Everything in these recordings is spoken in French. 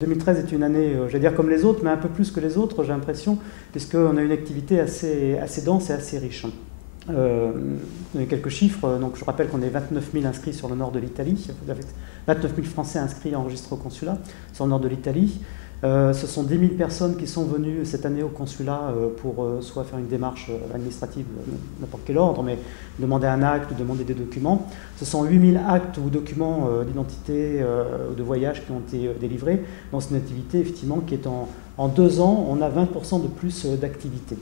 2013 est une année, j'allais dire comme les autres, mais un peu plus que les autres, j'ai l'impression, puisqu'on a une activité assez dense et assez riche. Quelques chiffres, donc je rappelle qu'on est 29 000 inscrits sur le nord de l'Italie, 29 000 Français inscrits enregistrés au consulat sur le nord de l'Italie. Ce sont 10 000 personnes qui sont venues cette année au consulat pour soit faire une démarche administrative de n'importe quel ordre, mais demander un acte ou demander des documents. Ce sont 8 000 actes ou documents d'identité ou de voyage qui ont été délivrés dans une activité effectivement qui est en 2 ans, on a 20% de plus d'activité.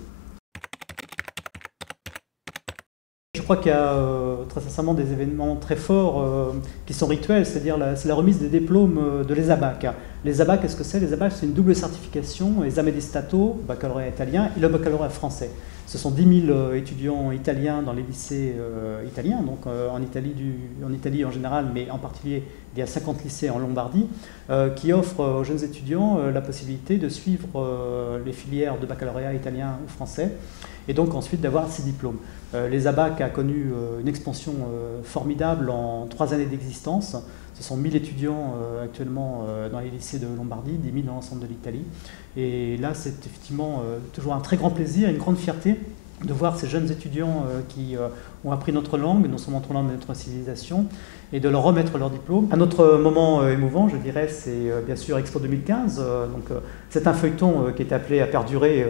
Je crois qu'il y a très sincèrement des événements très forts qui sont rituels, c'est-à-dire c'est la remise des diplômes de l'ESABAC. L'ESABAC, qu'est-ce que c'est? L'ESABAC, c'est une double certification, esame di Stato, baccalauréat italien, et le baccalauréat français. Ce sont 10 000 étudiants italiens dans les lycées italiens, donc en Italie en général, mais en particulier il y a 50 lycées en Lombardie, qui offrent aux jeunes étudiants la possibilité de suivre les filières de baccalauréat italien ou français, et donc ensuite d'avoir ces diplômes. L'ESABAC a connu une expansion formidable en 3 années d'existence. Ce sont 1000 étudiants actuellement dans les lycées de Lombardie, 10 000 dans l'ensemble de l'Italie. Et là, c'est effectivement toujours un très grand plaisir, une grande fierté de voir ces jeunes étudiants qui ont appris notre langue, non seulement notre langue, mais notre civilisation, et de leur remettre leur diplôme. Un autre moment émouvant, je dirais, c'est bien sûr Expo 2015. C'est un feuilleton qui est appelé à perdurer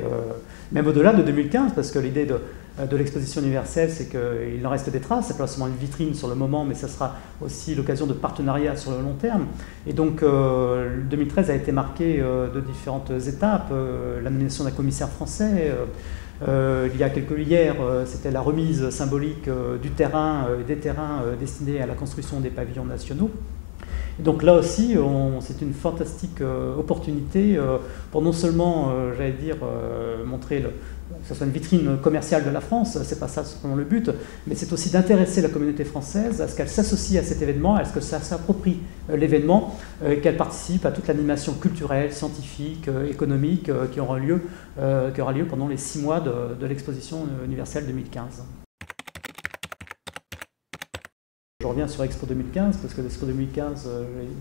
même au-delà de 2015, parce que l'idée de l'exposition universelle, c'est qu'il en reste des traces. C'est pas seulement une vitrine sur le moment, mais ça sera aussi l'occasion de partenariats sur le long terme. Et donc 2013 a été marqué de différentes étapes. La nomination d'un commissaire français. Hier, c'était la remise symbolique du terrain, des terrains destinés à la construction des pavillons nationaux. Et donc là aussi, c'est une fantastique opportunité pour non seulement, j'allais dire, montrer que ce soit une vitrine commerciale de la France, c'est pas ça selon le but, mais c'est aussi d'intéresser la communauté française à ce qu'elle s'associe à cet événement, à ce que ça s'approprie l'événement, qu'elle participe à toute l'animation culturelle, scientifique, économique qui aura lieu pendant les 6 mois de l'exposition universelle 2015. Je reviens sur Expo 2015 parce que l'Expo 2015,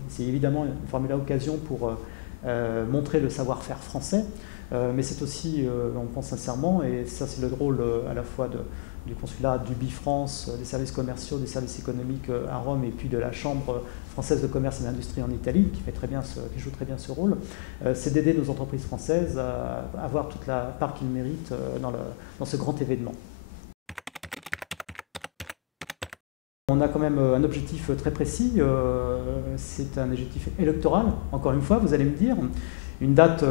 c'est évidemment une formidable occasion pour montrer le savoir-faire français, mais c'est aussi, on pense sincèrement, et ça c'est le rôle à la fois du consulat, du Bifrance, des services commerciaux, des services économiques à Rome, et puis de la Chambre française de commerce et d'industrie en Italie, qui joue très bien ce rôle, c'est d'aider nos entreprises françaises à avoir toute la part qu'ils méritent dans ce grand événement. On a quand même un objectif très précis, c'est un objectif électoral, encore une fois, vous allez me dire. Une date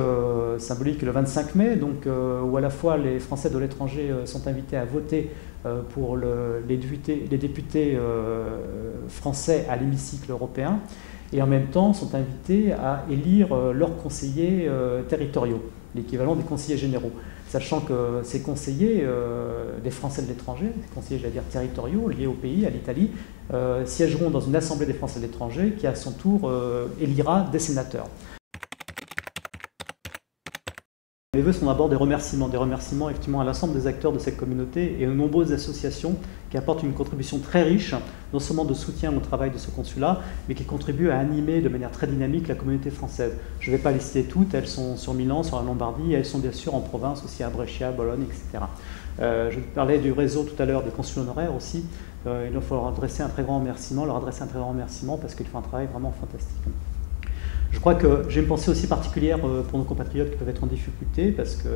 symbolique le 25 mai, donc, où à la fois les Français de l'étranger sont invités à voter pour les députés français à l'hémicycle européen, et en même temps sont invités à élire leurs conseillers territoriaux, l'équivalent des conseillers généraux. Sachant que ces conseillers, des Français de l'étranger, ces conseillers, j'allais dire territoriaux, liés au pays, à l'Italie, siégeront dans une assemblée des Français de l'étranger qui, à son tour, élira des sénateurs. Les vœux sont d'abord des remerciements effectivement à l'ensemble des acteurs de cette communauté et aux nombreuses associations qui apportent une contribution très riche, non seulement de soutien au travail de ce consulat, mais qui contribuent à animer de manière très dynamique la communauté française. Je ne vais pas les citer toutes, elles sont sur Milan, sur la Lombardie, elles sont bien sûr en province aussi à Brescia, Bologne, etc. Je parlais du réseau tout à l'heure des consuls honoraires aussi. Il faut leur adresser un très grand remerciement, parce qu'ils font un travail vraiment fantastique. Je crois que j'ai une pensée aussi particulière pour nos compatriotes qui peuvent être en difficulté, parce que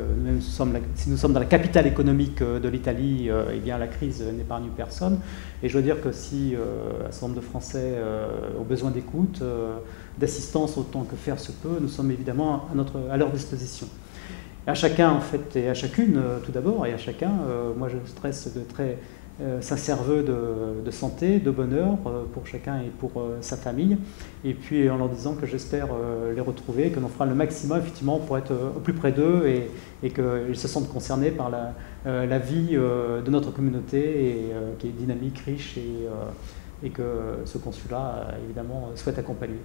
si nous sommes dans la capitale économique de l'Italie, eh bien la crise n'épargne personne. Et je veux dire que si un certain nombre de Français ont besoin d'écoute, d'assistance autant que faire se peut, nous sommes évidemment à leur disposition. À chacun, en fait, et à chacune, tout d'abord, et à chacun, moi je stresse de très sincères vœux de santé, de bonheur pour chacun et pour sa famille, et puis en leur disant que j'espère les retrouver, que l'on fera le maximum effectivement pour être au plus près d'eux et qu'ils se sentent concernés par la vie de notre communauté qui est dynamique, riche et que ce consulat évidemment souhaite accompagner.